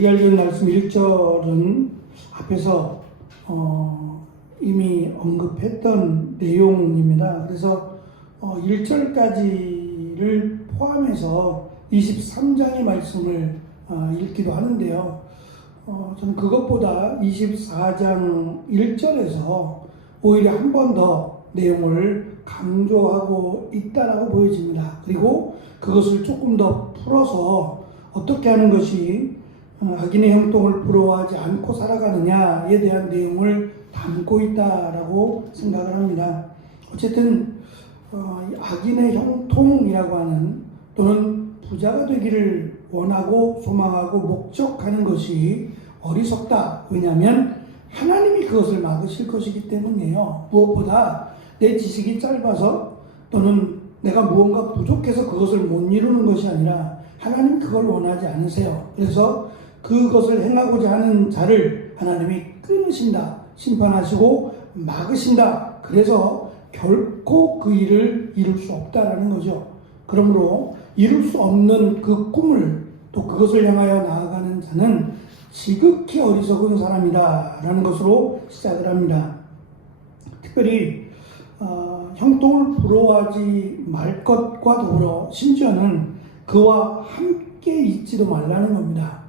우리 알려준 말씀 1절은 앞에서 이미 언급했던 내용입니다. 그래서 1절까지를 포함해서 23장의 말씀을 읽기도 하는데요. 저는 그것보다 24장 1절에서 오히려 한 번 더 내용을 강조하고 있다라고 보여집니다. 그리고 그것을 조금 더 풀어서 어떻게 하는 것이 악인의 형통을 부러워하지 않고 살아가느냐에 대한 내용을 담고 있다라고 생각을 합니다. 어쨌든 악인의 형통이라고 하는 또는 부자가 되기를 원하고 소망하고 목적하는 것이 어리석다. 왜냐하면 하나님이 그것을 막으실 것이기 때문이에요. 무엇보다 내 지식이 짧아서 또는 내가 무언가 부족해서 그것을 못 이루는 것이 아니라 하나님이 그걸 원하지 않으세요. 그래서 그것을 행하고자 하는 자를 하나님이 끊으신다, 심판하시고 막으신다. 그래서 결코 그 일을 이룰 수 없다라는 거죠. 그러므로 이룰 수 없는 그 꿈을 또 그것을 향하여 나아가는 자는 지극히 어리석은 사람이다 라는 것으로 시작을 합니다. 특별히 형통을 부러워하지 말 것과 더불어 심지어는 그와 함께 있지도 말라는 겁니다.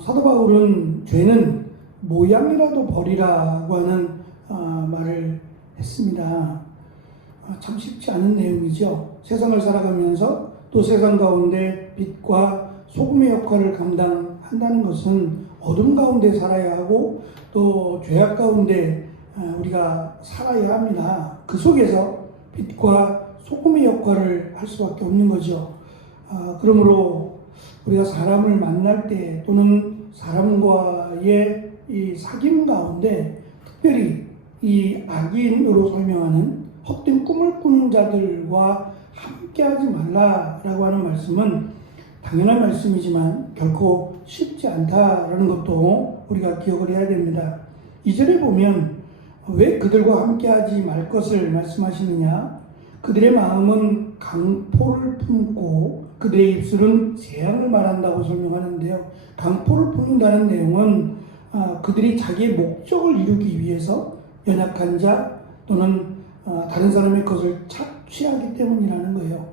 사도 바울은 죄는 모양이라도 버리라고 하는 말을 했습니다. 참 쉽지 않은 내용이죠. 세상을 살아가면서 또 세상 가운데 빛과 소금의 역할을 감당한다는 것은 어둠 가운데 살아야 하고 또 죄악 가운데 우리가 살아야 합니다. 그 속에서 빛과 소금의 역할을 할 수밖에 없는 거죠. 그러므로 우리가 사람을 만날 때 또는 사람과의 이 사귐 가운데 특별히 이 악인으로 설명하는 헛된 꿈을 꾸는 자들과 함께하지 말라라고 하는 말씀은 당연한 말씀이지만 결코 쉽지 않다라는 것도 우리가 기억을 해야 됩니다. 2절에 보면 왜 그들과 함께하지 말 것을 말씀하시느냐? 그들의 마음은 강포를 품고 그들의 입술은 재앙을 말한다고 설명하는데요. 강포를 품는다는 내용은 그들이 자기의 목적을 이루기 위해서 연약한 자 또는 다른 사람의 것을 착취하기 때문이라는 거예요.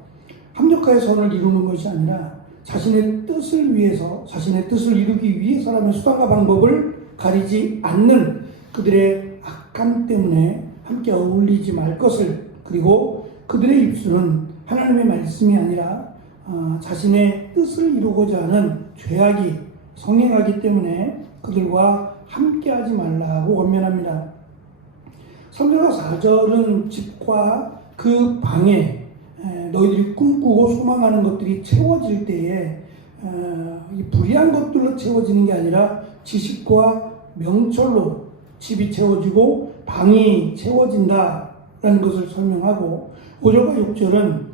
합력하여 선을 이루는 것이 아니라 자신의 뜻을 위해서, 자신의 뜻을 이루기 위해서라면 수단과 방법을 가리지 않는 그들의 악함 때문에 함께 어울리지 말 것을, 그리고 그들의 입술은 하나님의 말씀이 아니라 자신의 뜻을 이루고자 하는 죄악이 성행하기 때문에 그들과 함께하지 말라고 권면합니다. 3절과 4절은 집과 그 방에 너희들이 꿈꾸고 소망하는 것들이 채워질 때에 이 불의한 것들로 채워지는 게 아니라 지식과 명철로 집이 채워지고 방이 채워진다라는 것을 설명하고 5절과 6절은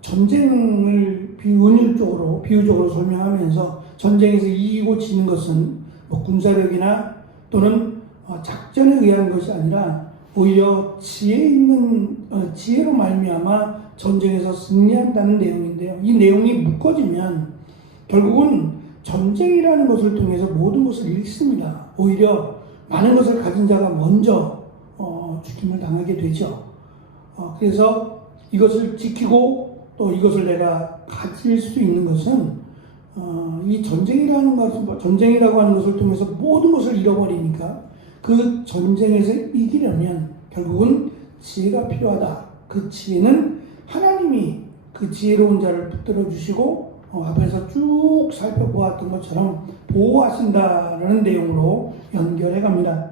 전쟁을 비유적으로 설명하면서 전쟁에서 이기고 지는 것은 군사력이나 또는 작전에 의한 것이 아니라 오히려 지혜로 말미암아 전쟁에서 승리한다는 내용인데요. 이 내용이 묶어지면 결국은 전쟁이라는 것을 통해서 모든 것을 잃습니다. 오히려 많은 것을 가진 자가 먼저 죽임을 당하게 되죠. 그래서 이것을 지키고 또 이것을 내가 가질 수 있는 것은 이 전쟁이라고 하는 것을 통해서 모든 것을 잃어버리니까 그 전쟁에서 이기려면 결국은 지혜가 필요하다. 그 지혜는 하나님이 그 지혜로운 자를 붙들어 주시고 앞에서 쭉 살펴보았던 것처럼 보호하신다라는 내용으로 연결해 갑니다.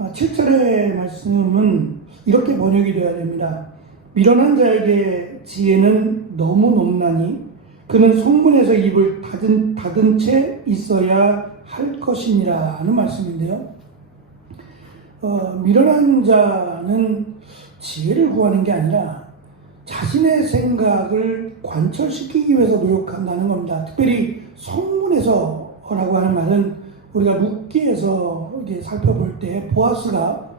7절의 말씀은 이렇게 번역이 되어야 됩니다. 미련한 자에게 지혜는 너무 높나니 그는 성문에서 입을 닫은 채 있어야 할 것이니라 하는 말씀인데요. 미련한 자는 지혜를 구하는 게 아니라 자신의 생각을 관철시키기 위해서 노력한다는 겁니다. 특별히 성문에서라고 하는 말은 우리가 룻기에서 살펴볼 때 보아스가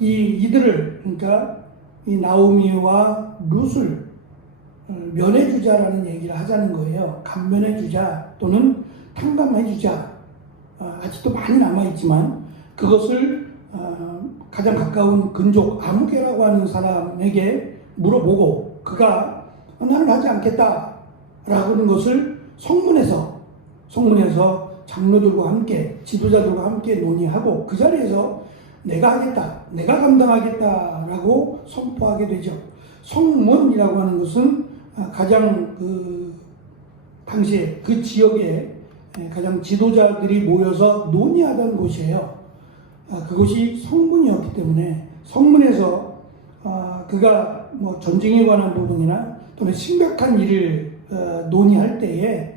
이들을, 그러니까 이 나오미와 룻을 면해주자라는 얘기를 하자는 거예요. 감면해주자 또는 탕감해주자. 아직도 많이 남아있지만 그것을 가장 가까운 근족 아무개라고 하는 사람에게 물어보고 그가 나는 하지 않겠다 라고 하는 것을 성문에서 장로들과 함께 지도자들과 함께 논의하고 그 자리에서 내가 하겠다, 내가 감당하겠다 라고 선포하게 되죠. 성문이라고 하는 것은 가장 당시에 그 지역에 가장 지도자들이 모여서 논의하던 곳이에요. 그것이 성문이었기 때문에 성문에서 그가 뭐 전쟁에 관한 부분이나 또는 심각한 일을 논의할 때에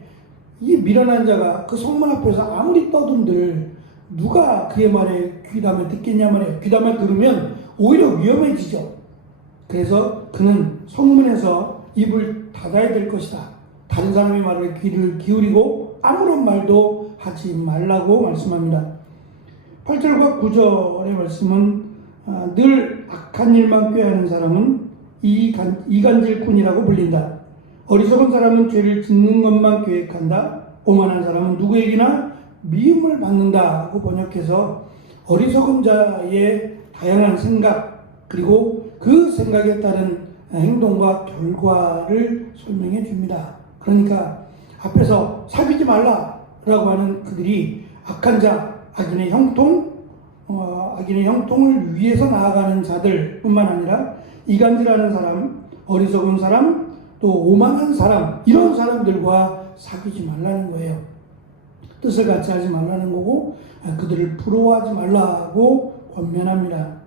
이 미련한 자가 그 성문 앞에서 아무리 떠든들 누가 그의 말에 귀담아 듣겠냐 말이에요. 귀담아 들으면 오히려 위험해지죠. 그래서 그는 성문에서 입을 닫아야 될 것이다. 다른 사람의 말에 귀를 기울이고 아무런 말도 하지 말라고 말씀합니다. 8절과 9절의 말씀은 늘 악한 일만 꾀하는 사람은 이간질꾼이라고 불린다. 어리석은 사람은 죄를 짓는 것만 계획한다. 오만한 사람은 누구에게나 미움을 받는다고 번역해서 어리석은 자의 다양한 생각 그리고 그 생각에 따른 행동과 결과를 설명해 줍니다. 그러니까 앞에서 사귀지 말라라고 하는 그들이 악한 자, 악인의 형통을 위해서 나아가는 자들뿐만 아니라 이간질하는 사람, 어리석은 사람, 또 오만한 사람 이런 사람들과 사귀지 말라는 거예요. 뜻을 같이 하지 말라는 거고 그들을 부러워하지 말라고 권면합니다.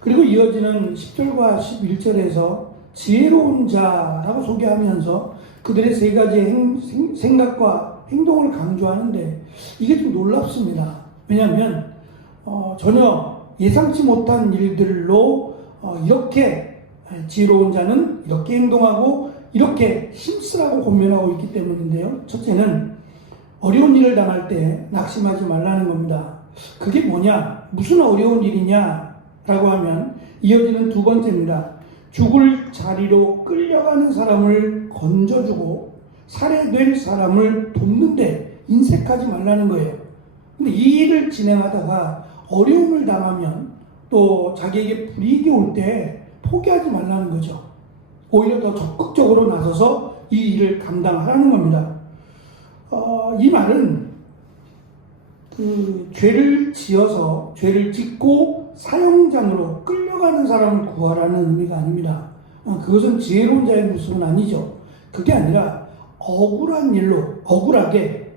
그리고 이어지는 10절과 11절에서 지혜로운 자라고 소개하면서 그들의 세 가지의 생각과 행동을 강조하는데 이게 좀 놀랍습니다. 왜냐하면 전혀 예상치 못한 일들로 이렇게 지혜로운 자는 이렇게 행동하고 이렇게 힘쓰라고 권면하고 있기 때문인데요. 첫째는 어려운 일을 당할 때 낙심하지 말라는 겁니다. 그게 뭐냐? 무슨 어려운 일이냐? 라고 하면 이어지는 두 번째입니다. 죽을 자리로 끌려가는 사람을 건져주고 살해될 사람을 돕는데 인색하지 말라는 거예요. 근데 이 일을 진행하다가 어려움을 당하면 또 자기에게 불이익이 올 때 포기하지 말라는 거죠. 오히려 더 적극적으로 나서서 이 일을 감당하라는 겁니다. 이 말은 죄를 짓고 사형장으로 끌려가는 사람을 구하라는 의미가 아닙니다. 그것은 지혜로운 자의 모습은 아니죠. 그게 아니라 억울한 일로 억울하게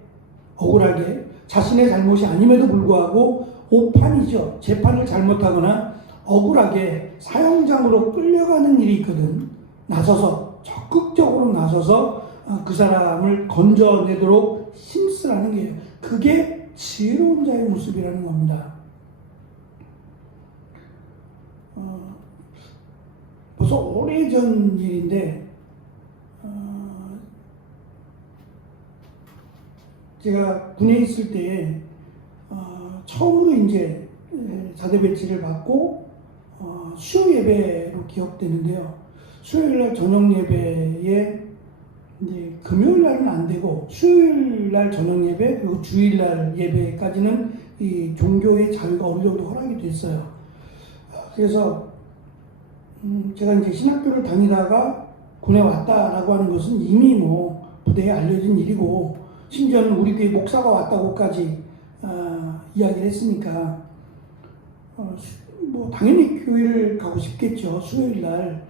자신의 잘못이 아님에도 불구하고 오판이죠. 재판을 잘못하거나 억울하게 사형장으로 끌려가는 일이 있거든. 적극적으로 나서서 그 사람을 건져내도록 힘쓰라는 거예요. 그게 지혜로운 자의 모습이라는 겁니다. 벌써 오래전 일인데 제가 군에 있을 때 처음으로 이제 자대 배치를 받고 수요 예배로 기억되는데요. 수요일 날 저녁 예배에 이제 금요일 날은 안 되고 수요일 날 저녁 예배 그리고 주일 날 예배까지는 이 종교의 자유가 어느 정도 허락이 됐어요. 그래서 제가 이제 신학교를 다니다가 군에 왔다라고 하는 것은 이미 뭐 부대에 알려진 일이고 심지어는 우리 교회 목사가 왔다고까지 이야기를 했으니까 뭐 당연히 교회를 가고 싶겠죠. 수요일 날.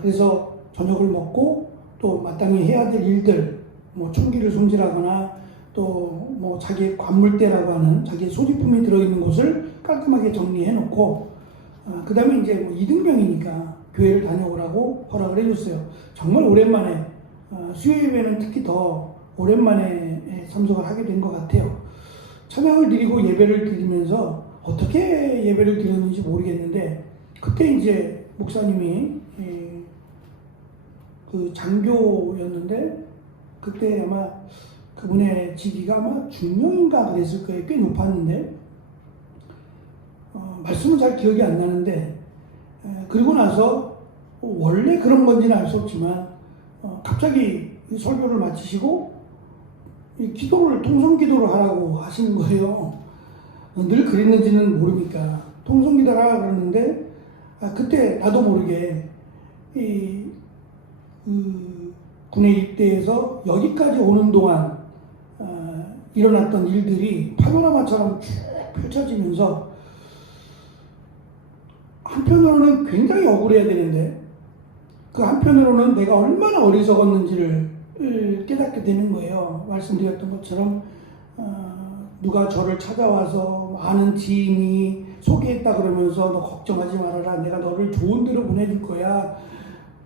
그래서 저녁을 먹고 또 마땅히 해야 될 일들, 뭐 총기를 손질하거나 또 뭐 자기의 관물대라고 하는 자기의 소지품이 들어있는 곳을 깔끔하게 정리해 놓고 그 다음에 이제 뭐 이등병이니까 교회를 다녀오라고 허락을 해줬어요. 정말 오랜만에 수요 예배는 특히 더 오랜만에 참석을 하게 된 것 같아요. 찬양을 드리고 예배를 드리면서 어떻게 예배를 드렸는지 모르겠는데 그때 이제 목사님이 그 장교였는데 그때 아마 그분의 직위가 아마 중령인가 그랬을 거예요. 꽤 높았는데 말씀은 잘 기억이 안 나는데 그리고 나서 원래 그런 건지는 알 수 없지만 갑자기 설교를 마치시고 이 기도를 통성기도를 하라고 하시는 거예요. 늘 그랬는지는 모르니까 통성기도를 하라고 그러는데 그때 나도 모르게 군에 입대해서 여기까지 오는 동안 일어났던 일들이 파노라마처럼 쭉 펼쳐지면서 한편으로는 굉장히 억울해야 되는데 그 한편으로는 내가 얼마나 어리석었는지를 깨닫게 되는 거예요. 말씀드렸던 것처럼 누가 저를 찾아와서 아는 지인이 소개했다 그러면서 너 걱정하지 말아라. 내가 너를 좋은 데로 보내줄 거야.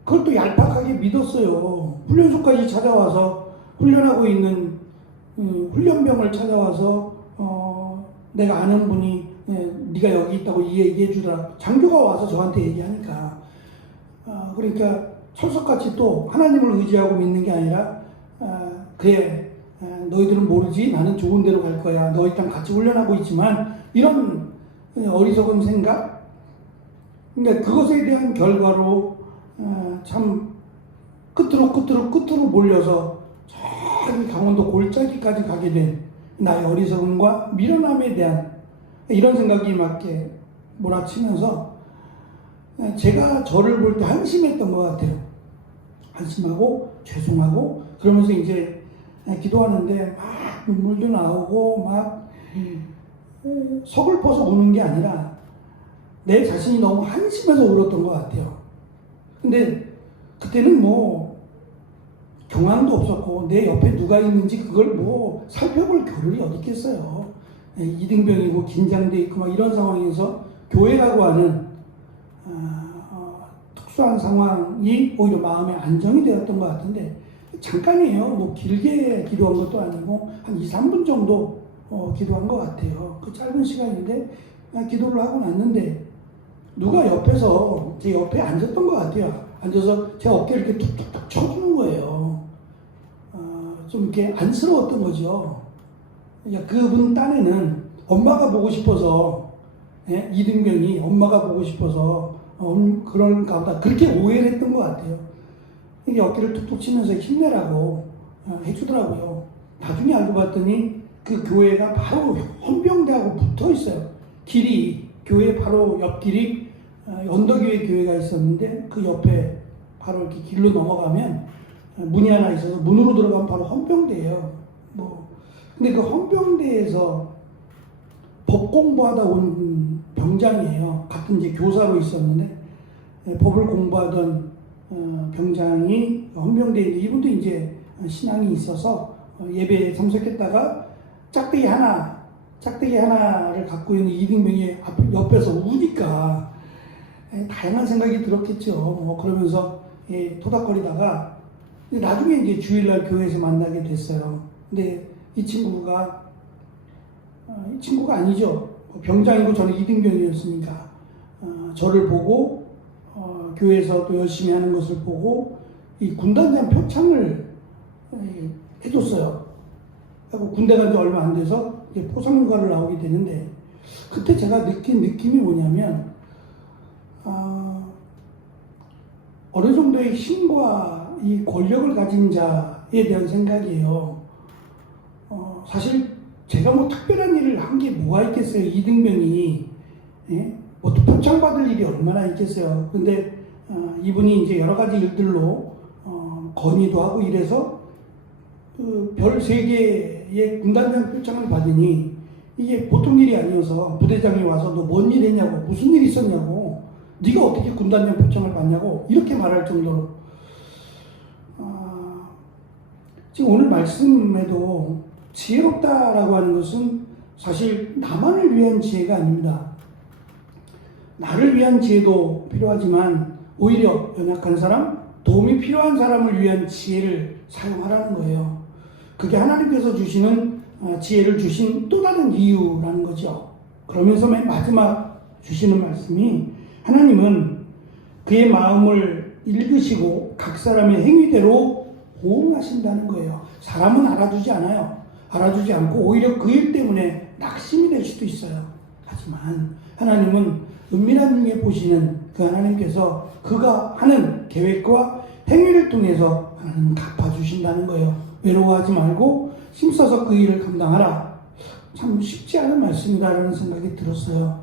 그걸 또 얄팍하게 믿었어요. 훈련소까지 찾아와서 훈련하고 있는 훈련병을 찾아와서 내가 아는 분이 네가 여기 있다고 얘기해 주더라. 장교가 와서 저한테 얘기하니까 그러니까 철석같이 또 하나님을 의지하고 믿는 게 아니라 그래 너희들은 모르지 나는 좋은 데로 갈 거야. 너희랑 같이 훈련하고 있지만 이런 어리석은 생각 그러니까 그것에 대한 결과로 참 끝으로 몰려서 저기 강원도 골짜기까지 가게 된 나의 어리석음과 미련함에 대한 이런 생각이 맞게 몰아치면서 제가 저를 볼 때 한심했던 것 같아요. 한심하고 죄송하고 그러면서 이제 기도하는데 막 눈물도 나오고 막 서글퍼서 우는 게 아니라 내 자신이 너무 한심해서 울었던 것 같아요. 근데 그때는 뭐 경황도 없었고 내 옆에 누가 있는지 그걸 뭐 살펴볼 겨를이 어디 있겠어요. 이등병이고 긴장돼 있고 막 이런 상황에서 교회라고 하는 특수한 상황이 오히려 마음의 안정이 되었던 것 같은데 잠깐이에요. 뭐 길게 기도한 것도 아니고 한 2, 3분 정도 기도한 것 같아요. 그 짧은 시간인데 기도를 하고 났는데 누가 옆에서 제 옆에 앉았던 것 같아요. 앉아서 제 어깨를 이렇게 툭툭툭 쳐주는 거예요. 좀 이렇게 안쓰러웠던 거죠. 그분 딴에는 엄마가 보고 싶어서 이등병이 엄마가 보고 싶어서 그런가 보다 그렇게 오해를 했던 것 같아요. 이게 어깨를 툭툭 치면서 힘내라고 해주더라고요. 나중에 알고 봤더니 그 교회가 바로 헌병대하고 붙어 있어요. 길이 교회 바로 옆길이 언덕위에 교회가 있었는데 그 옆에 바로 이렇게 길로 넘어가면 문이 하나 있어서 문으로 들어가면 바로 헌병대예요. 근데 그 헌병대에서 법 공부하다 온 병장이에요. 같은 이제 교사로 있었는데 법을 공부하던 병장이 헌병대인데 이분도 이제 신앙이 있어서 예배에 참석했다가 짝대기 하나를 갖고 있는 이등병이 옆에서 우니까 다양한 생각이 들었겠죠. 그러면서 토닥거리다가 나중에 이제 주일날 교회에서 만나게 됐어요. 근데 이 친구가 아니죠. 병장이고 저는 이등병이었으니까 저를 보고 교회에서 또 열심히 하는 것을 보고 이 군단장 표창을 해줬어요. 그리고 군대 간 지 얼마 안 돼서 이제 포상휴가를 나오게 되는데 그때 제가 느낀 느낌이 뭐냐면 어느 정도의 힘과 이 권력을 가진 자에 대한 생각이에요. 사실 제가 뭐 특별한 일을 한 게 뭐가 있겠어요. 이등병이 뭐 표창 받을 일이 얼마나 있겠어요. 근데 이분이 이제 여러 가지 일들로 건의도 하고 이래서 그 별 3개의 군단장 표창을 받으니 이게 보통 일이 아니어서 부대장이 와서 너 뭔 일 했냐고 무슨 일 있었냐고 네가 어떻게 군단장 표창을 받냐고 이렇게 말할 정도로 지금 오늘 말씀에도 지혜롭다라고 하는 것은 사실 나만을 위한 지혜가 아닙니다. 나를 위한 지혜도 필요하지만 오히려 연약한 사람, 도움이 필요한 사람을 위한 지혜를 사용하라는 거예요. 그게 하나님께서 주시는 지혜를 주신 또 다른 이유라는 거죠. 그러면서 맨 마지막 주시는 말씀이 하나님은 그의 마음을 읽으시고 각 사람의 행위대로 보응하신다는 거예요. 사람은 알아주지 않아요. 알아주지 않고 오히려 그 일 때문에 낙심이 될 수도 있어요. 하지만 하나님은 은밀한 중에 보시는 그 하나님께서 그가 하는 계획과 행위를 통해서 하나님 갚아주신다는 거예요. 외로워하지 말고 힘써서 그 일을 감당하라. 참 쉽지 않은 말씀이다라는 생각이 들었어요.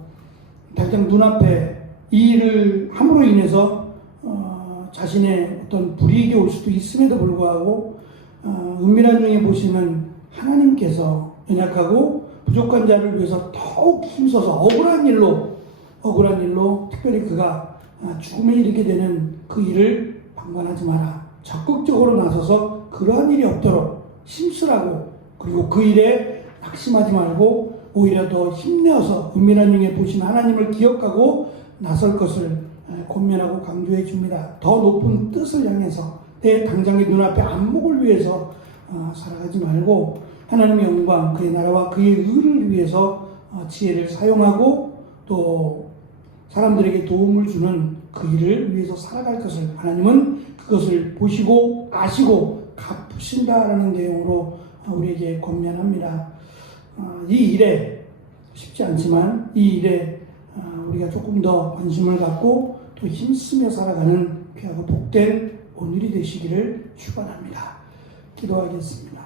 당장 눈앞에 이 일을 함으로 인해서 자신의 어떤 불이익이 올 수도 있음에도 불구하고 은밀한 중에 보시는 하나님께서 연약하고 부족한 자를 위해서 더욱 힘써서 억울한 일로 특별히 그가 죽음에 이르게 되는 그 일을 방관하지 마라. 적극적으로 나서서 그러한 일이 없도록 힘쓰라고, 그리고 그 일에 낙심하지 말고 오히려 더 힘내어서 은밀한 중에 보시는 하나님을 기억하고 나설 것을 권면하고 강조해 줍니다. 더 높은 뜻을 향해서 내 당장의 눈앞의 안목을 위해서 살아가지 말고 하나님의 영광, 그의 나라와 그의 의를 위해서 지혜를 사용하고 또 사람들에게 도움을 주는 그 일을 위해서 살아갈 것을 하나님은 그것을 보시고 아시고 갚으신다라는 내용으로 우리에게 권면합니다. 이 일에 쉽지 않지만 이 일에 우리가 조금 더 관심을 갖고 또 힘쓰며 살아가는 귀하고 복된 오늘이 되시기를 축원합니다. 기도하겠습니다.